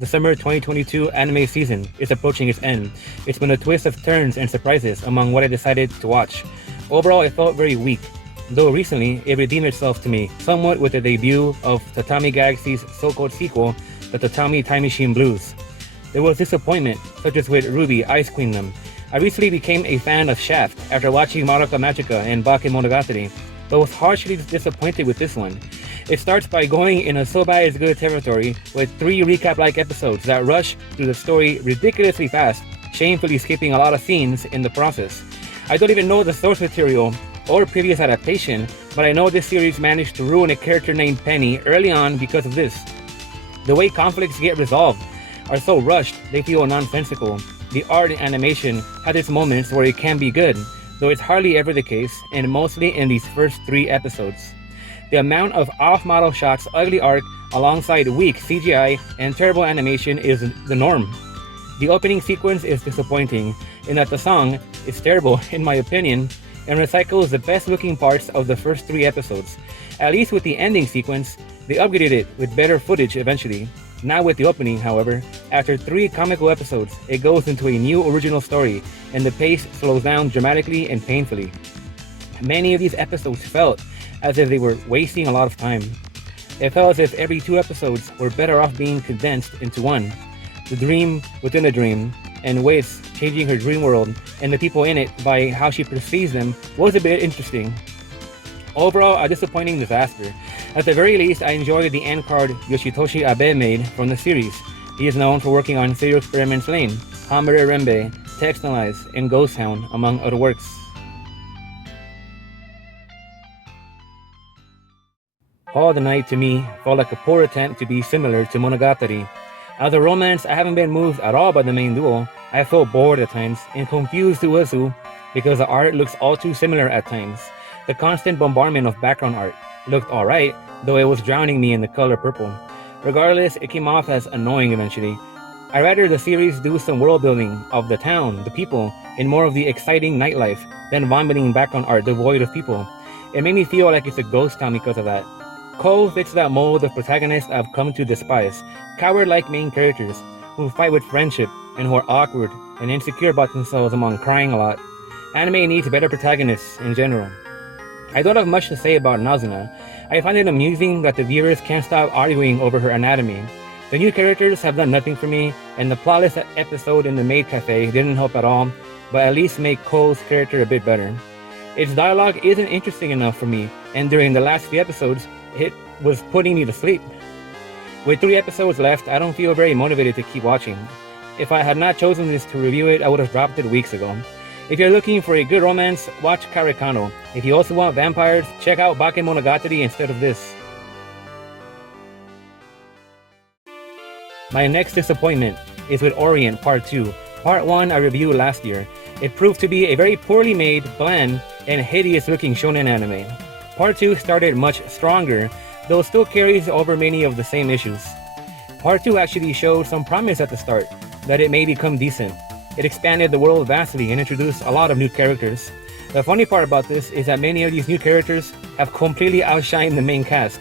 The summer 2022 anime season is approaching its end. It's been a twist of turns and surprises among what I decided to watch. Overall, it felt very weak, though recently it redeemed itself to me somewhat with the debut of Tatami Galaxy's so-called sequel, the Tatami Time Machine Blues. There was disappointment, such as with RWBY Ice Queendom. I recently became a fan of Shaft after watching Madoka Magica and Bakemonogatari, but was harshly disappointed with this one. It starts by going in a so bad it's good territory with 3 recap-like episodes that rush through the story ridiculously fast, shamefully skipping a lot of scenes in the process. I don't even know the source material or previous adaptation, but I know this series managed to ruin a character named Penny early on because of this. The way conflicts get resolved are so rushed, they feel nonsensical. The art and animation had its moments where it can be good, though it's hardly ever the case, and mostly in these first 3 episodes. The amount of off-model shots, ugly art, alongside weak CGI and terrible animation is the norm. The opening sequence is disappointing, in that the song is terrible in my opinion, and recycles the best-looking parts of the first 3 episodes. At least with the ending sequence, they upgraded it with better footage eventually. Not with the opening, however. After 3 comical episodes, it goes into a new original story, and the pace slows down dramatically and painfully. Many of these episodes felt as if they were wasting a lot of time. It felt as if every 2 episodes were better off being condensed into one. The dream within a dream, and Wiz changing her dream world and the people in it by how she perceives them was a bit interesting. Overall, a disappointing disaster. At the very least, I enjoyed the end card Yoshitoshi Abe made from the series. He is known for working on Serial Experiments Lane, Hamare Rembe, Textilize, and Ghost Hound, among other works. All the Night to me felt like a poor attempt to be similar to Monogatari. As a romance, I haven't been moved at all by the main duo. I felt bored at times and confused Uesu because the art looks all too similar at times. The constant bombardment of background art looked alright, though it was drowning me in the color purple. Regardless, it came off as annoying eventually. I'd rather the series do some world building of the town, the people, and more of the exciting nightlife than vomiting background art devoid of people. It made me feel like it's a ghost town because of that. Ko fits that mold of protagonists I've come to despise, coward-like main characters who fight with friendship and who are awkward and insecure about themselves among crying a lot. Anime needs better protagonists in general. I don't have much to say about Nazuna. I find it amusing that the viewers can't stop arguing over her anatomy. The new characters have done nothing for me, and the plotless episode in the maid cafe didn't help at all, but at least make Ko's character a bit better. Its dialogue isn't interesting enough for me, and during the last few episodes, it was putting me to sleep. With 3 episodes left, I don't feel very motivated to keep watching. If I had not chosen this to review it, I would have dropped it weeks ago. If you're looking for a good romance, watch Karekano. If you also want vampires, check out Bakemonogatari instead of this. My next disappointment is with Orient Part 2. Part 1 I reviewed last year. It proved to be a very poorly made, bland, and hideous looking shonen anime. Part 2 started much stronger, though still carries over many of the same issues. Part 2 actually showed some promise at the start, that it may become decent. It expanded the world vastly and introduced a lot of new characters. The funny part about this is that many of these new characters have completely outshined the main cast.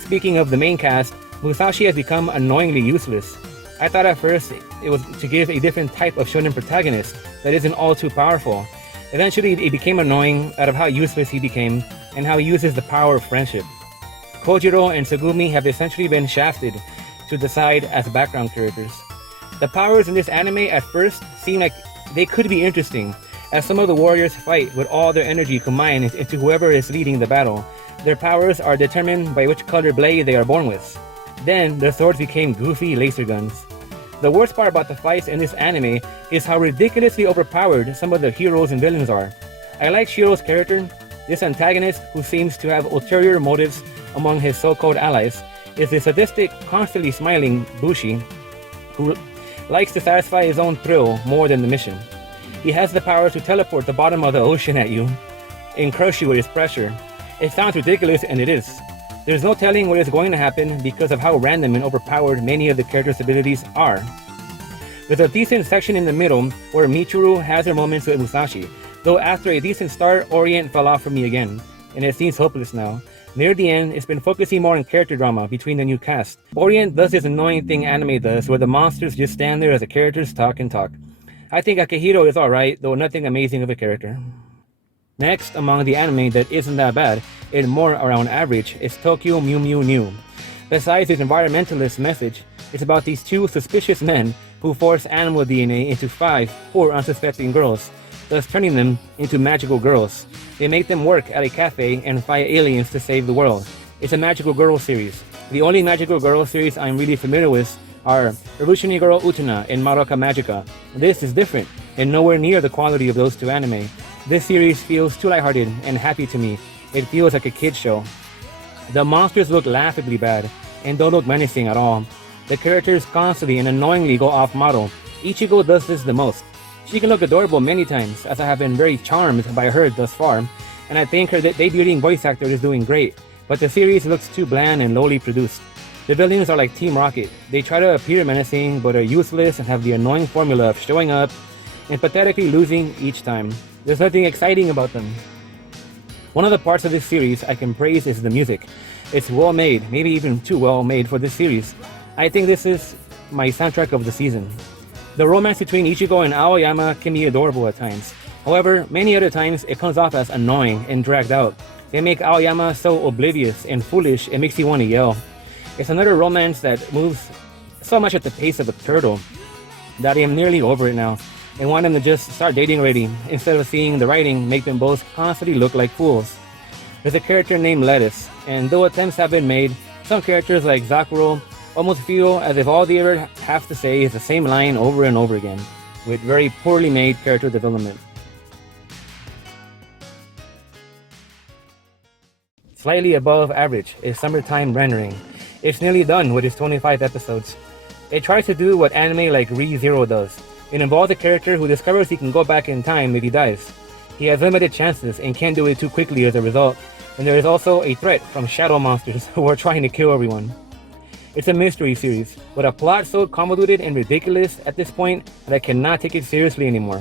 Speaking of the main cast, Musashi has become annoyingly useless. I thought at first it was to give a different type of shonen protagonist that isn't all too powerful. Eventually it became annoying out of how useless he became and how he uses the power of friendship. Kojiro and Tsugumi have essentially been shafted to the side as background characters. The powers in this anime at first seem like they could be interesting, as some of the warriors fight with all their energy combined into whoever is leading the battle. Their powers are determined by which color blade they are born with. Then, their swords became goofy laser guns. The worst part about the fights in this anime is how ridiculously overpowered some of the heroes and villains are. I like Shiro's character. This antagonist, who seems to have ulterior motives among his so-called allies, is the sadistic, constantly smiling Bushi, who likes to satisfy his own thrill more than the mission. He has the power to teleport the bottom of the ocean at you and crush you with his pressure. It sounds ridiculous, and it is. There's no telling what is going to happen because of how random and overpowered many of the characters' abilities are. There's a decent section in the middle where Michiru has her moments with Musashi, though after a decent start, Orient fell off for me again, and it seems hopeless now. Near the end, it's been focusing more on character drama between the new cast. Orient does this annoying thing anime does, where the monsters just stand there as the characters talk and talk. I think Akihiro is alright, though nothing amazing of a character. Next, among the anime that isn't that bad, and more around average, is Tokyo Mew Mew New. Besides its environmentalist message, it's about these two suspicious men who force animal DNA into 5 poor unsuspecting girls, thus turning them into magical girls. They make them work at a cafe and fight aliens to save the world. It's a magical girl series. The only magical girl series I'm really familiar with are Revolutionary Girl Utena and Madoka Magica. This is different and nowhere near the quality of those two anime. This series feels too lighthearted and happy to me. It feels like a kid's show. The monsters look laughably bad and don't look menacing at all. The characters constantly and annoyingly go off model. Ichigo does this the most. She can look adorable many times, as I have been very charmed by her thus far, and I think her debuting voice actor is doing great, but the series looks too bland and lowly produced. The villains are like Team Rocket. They try to appear menacing, but are useless and have the annoying formula of showing up and pathetically losing each time. There's nothing exciting about them. One of the parts of this series I can praise is the music. It's well made, maybe even too well made for this series. I think this is my soundtrack of the season. The romance between Ichigo and Aoyama can be adorable at times. However, many other times it comes off as annoying and dragged out. They make Aoyama so oblivious and foolish it makes you want to yell. It's another romance that moves so much at the pace of a turtle that I am nearly over it now and want them to just start dating already instead of seeing the writing make them both constantly look like fools. There's a character named Lettuce, and though attempts have been made, some characters like Zakuro almost feel as if all they ever have to say is the same line over and over again, with very poorly made character development. Slightly above average is Summertime Rendering. It's nearly done with its 25 episodes. It tries to do what anime like Re:Zero does. It involves a character who discovers he can go back in time if he dies. He has limited chances and can't do it too quickly as a result, and there is also a threat from shadow monsters who are trying to kill everyone. It's a mystery series, with a plot so convoluted and ridiculous at this point that I cannot take it seriously anymore.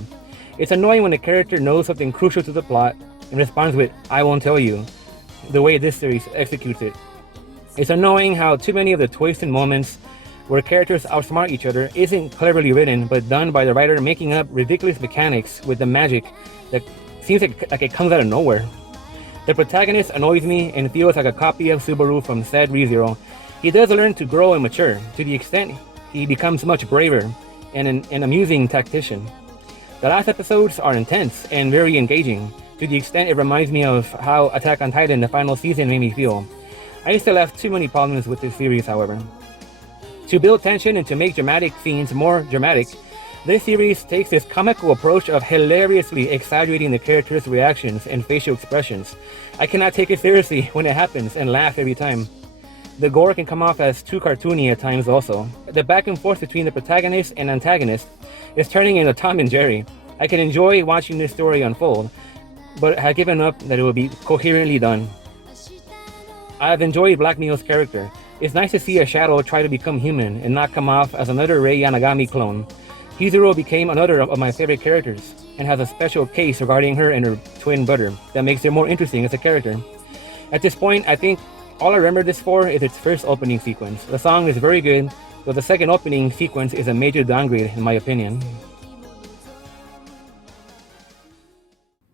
It's annoying when a character knows something crucial to the plot and responds with, "I won't tell you," the way this series executes it. It's annoying how too many of the twists and moments where characters outsmart each other isn't cleverly written, but done by the writer making up ridiculous mechanics with the magic that seems like it comes out of nowhere. The protagonist annoys me and feels like a copy of Subaru from said Re:Zero. He does learn to grow and mature, to the extent he becomes much braver and an amusing tactician. The last episodes are intense and very engaging, to the extent it reminds me of how Attack on Titan, the final season, made me feel. I still have too many problems with this series, however. To build tension and to make dramatic scenes more dramatic, this series takes this comical approach of hilariously exaggerating the characters' reactions and facial expressions. I cannot take it seriously when it happens and laugh every time. The gore can come off as too cartoony at times also. The back and forth between the protagonist and antagonist is turning into Tom and Jerry. I can enjoy watching this story unfold, but have given up that it will be coherently done. I have enjoyed Black Neil's character. It's nice to see a shadow try to become human and not come off as another Rei Yanagami clone. Hizuru became another of my favorite characters and has a special case regarding her and her twin brother that makes her more interesting as a character. At this point, I think all I remember this for is its first opening sequence. The song is very good, but the second opening sequence is a major downgrade in my opinion.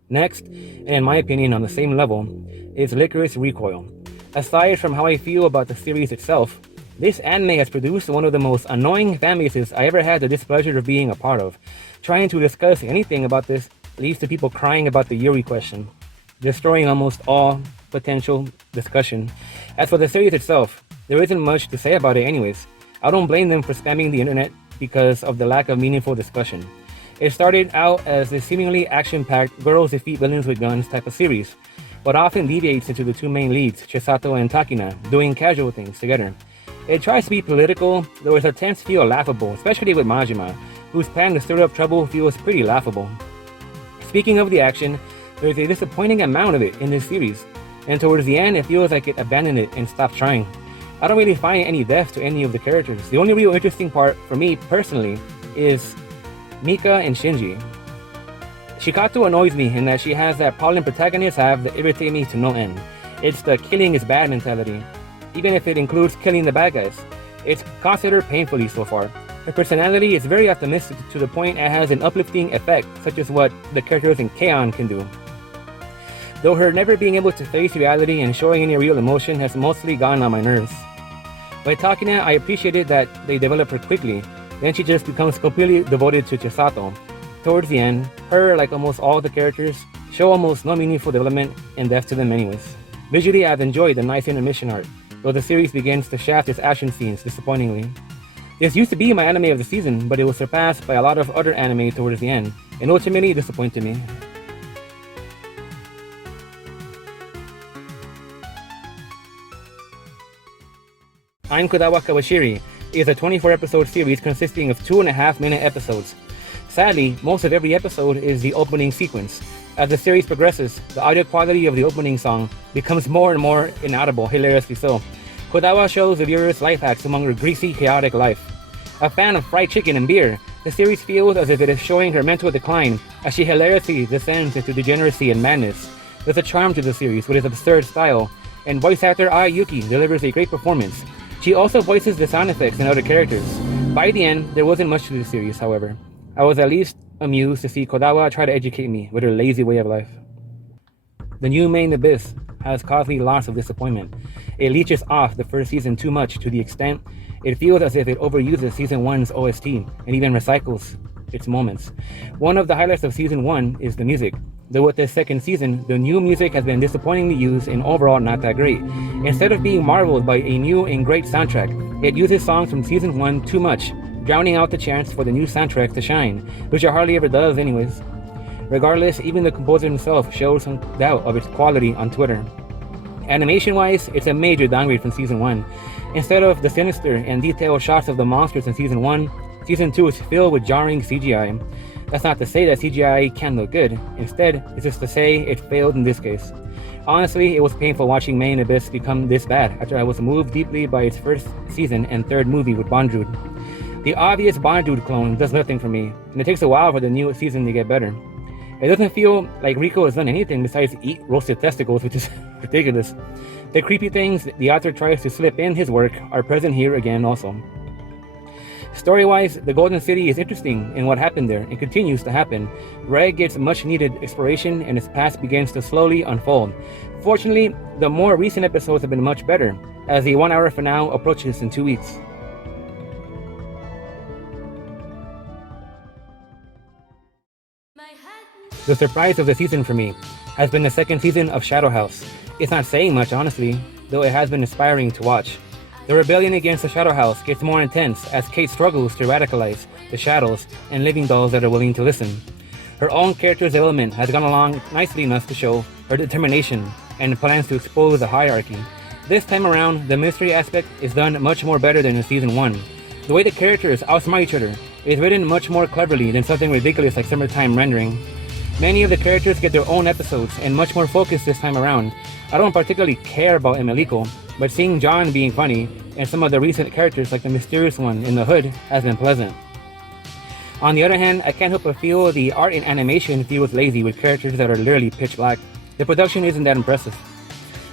Next, and in my opinion on the same level, is Lycoris Recoil. Aside from how I feel about the series itself, this anime has produced one of the most annoying fanbases I ever had the displeasure of being a part of. Trying to discuss anything about this leads to people crying about the Yuri question, destroying almost all potential discussion. As for the series itself, there isn't much to say about it anyways. I don't blame them for spamming the internet because of the lack of meaningful discussion. It started out as a seemingly action-packed girls defeat villains with guns type of series, but often deviates into the two main leads, Chisato and Takina, doing casual things together. It tries to be political, though its attempts feel laughable, especially with Majima, whose plan to stir up trouble feels pretty laughable. Speaking of the action, there's a disappointing amount of it in this series, and towards the end it feels like it abandoned it and stopped trying. I don't really find any depth to any of the characters. The only real interesting part for me personally is Mika and Shinji. Shikato annoys me in that she has that problem protagonists have that irritate me to no end. It's the killing is bad mentality, even if it includes killing the bad guys. It's considered painfully so far. Her personality is very optimistic to the point it has an uplifting effect, such as what the characters in K-On! Can do. Though her never being able to face reality and showing any real emotion has mostly gotten on my nerves. By talking it, I appreciated that they develop her quickly, then she just becomes completely devoted to Chisato. Towards the end, her, like almost all the characters, show almost no meaningful development and depth to them anyways. Visually, I've enjoyed the nice intermission art, though the series begins to shaft its action scenes disappointingly. This used to be my anime of the season, but it was surpassed by a lot of other anime towards the end, and ultimately disappointed me. I'm KAWASHIRI is a 24-episode series consisting of 2.5-minute episodes. Sadly, most of every episode is the opening sequence. As the series progresses, the audio quality of the opening song becomes more and more inaudible, hilariously so. KODAMA shows the viewers life hacks among her greasy, chaotic life. A fan of fried chicken and beer, the series feels as if it is showing her mental decline as she hilariously descends into degeneracy and madness. There's a charm to the series with its absurd style, and voice actor Ai Yuki delivers a great performance. She also voices the sound effects and other characters. By the end, there wasn't much to the series, however. I was at least amused to see KODAMA try to educate me with her lazy way of life. The new main abyss has caused me lots of disappointment. It leeches off the first season too much to the extent it feels as if it overuses season 1's OST and even recycles its moments. One of the highlights of season 1 is the music. Though with this second season, the new music has been disappointingly used and overall not that great. Instead of being marveled by a new and great soundtrack, it uses songs from season 1 too much, drowning out the chance for the new soundtrack to shine, which it hardly ever does anyways. Regardless, even the composer himself shows some doubt of its quality on Twitter. Animation-wise, it's a major downgrade from season 1. Instead of the sinister and detailed shots of the monsters in season 1, season 2 is filled with jarring CGI. That's not to say that CGI can look good. Instead, it's just to say it failed in this case. Honestly, it was painful watching Main Abyss become this bad after I was moved deeply by its first season and third movie with Bondrewd. The obvious Bondrewd clone does nothing for me, and it takes a while for the new season to get better. It doesn't feel like Rico has done anything besides eat roasted testicles, which is ridiculous. The creepy things the author tries to slip in his work are present here again also. Story-wise, the Golden City is interesting in what happened there and continues to happen. Reg gets much-needed exploration and his past begins to slowly unfold. Fortunately, the more recent episodes have been much better, as the 1-hour finale approaches in 2 weeks. The surprise of the season for me has been the second season of Shadow House. It's not saying much, honestly, though it has been inspiring to watch. The rebellion against the Shadow House gets more intense as Kate struggles to radicalize the shadows and living dolls that are willing to listen. Her own character's development has gone along nicely enough to show her determination and plans to expose the hierarchy. This time around, the mystery aspect is done much more better than in season 1. The way the characters outsmart each other is written much more cleverly than something ridiculous like Summertime Rendering. Many of the characters get their own episodes and much more focused this time around. I don't particularly care about Emeliko, but seeing John being funny and some of the recent characters like the mysterious one in the hood has been pleasant. On the other hand, I can't help but feel the art and animation feels lazy with characters that are literally pitch black. The production isn't that impressive.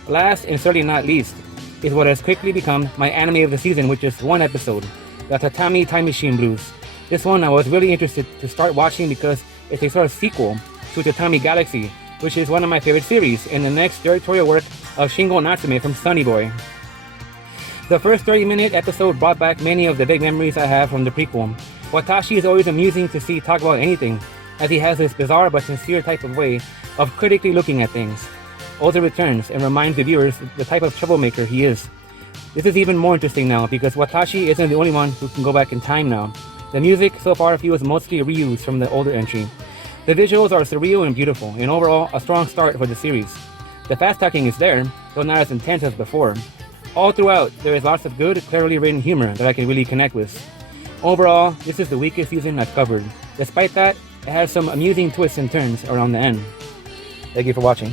Last and certainly not least is what has quickly become my anime of the season with just one episode, the Tatami Time Machine Blues. This one I was really interested to start watching because it's a sort of sequel to Tatami Galaxy, which is one of my favorite series and the next directorial work of Shingo Natsume from Sunny Boy. The first 30-minute episode brought back many of the big memories I have from the prequel. Watashi is always amusing to see talk about anything, as he has this bizarre but sincere type of way of critically looking at things. Oza returns and reminds the viewers the type of troublemaker he is. This is even more interesting now because Watashi isn't the only one who can go back in time now. The music so far feels mostly reused from the older entry. The visuals are surreal and beautiful, and overall a strong start for the series. The fast talking is there, though not as intense as before. All throughout, there is lots of good, cleverly written humor that I can really connect with. Overall, this is the weakest season I've covered. Despite that, it has some amusing twists and turns around the end. Thank you for watching.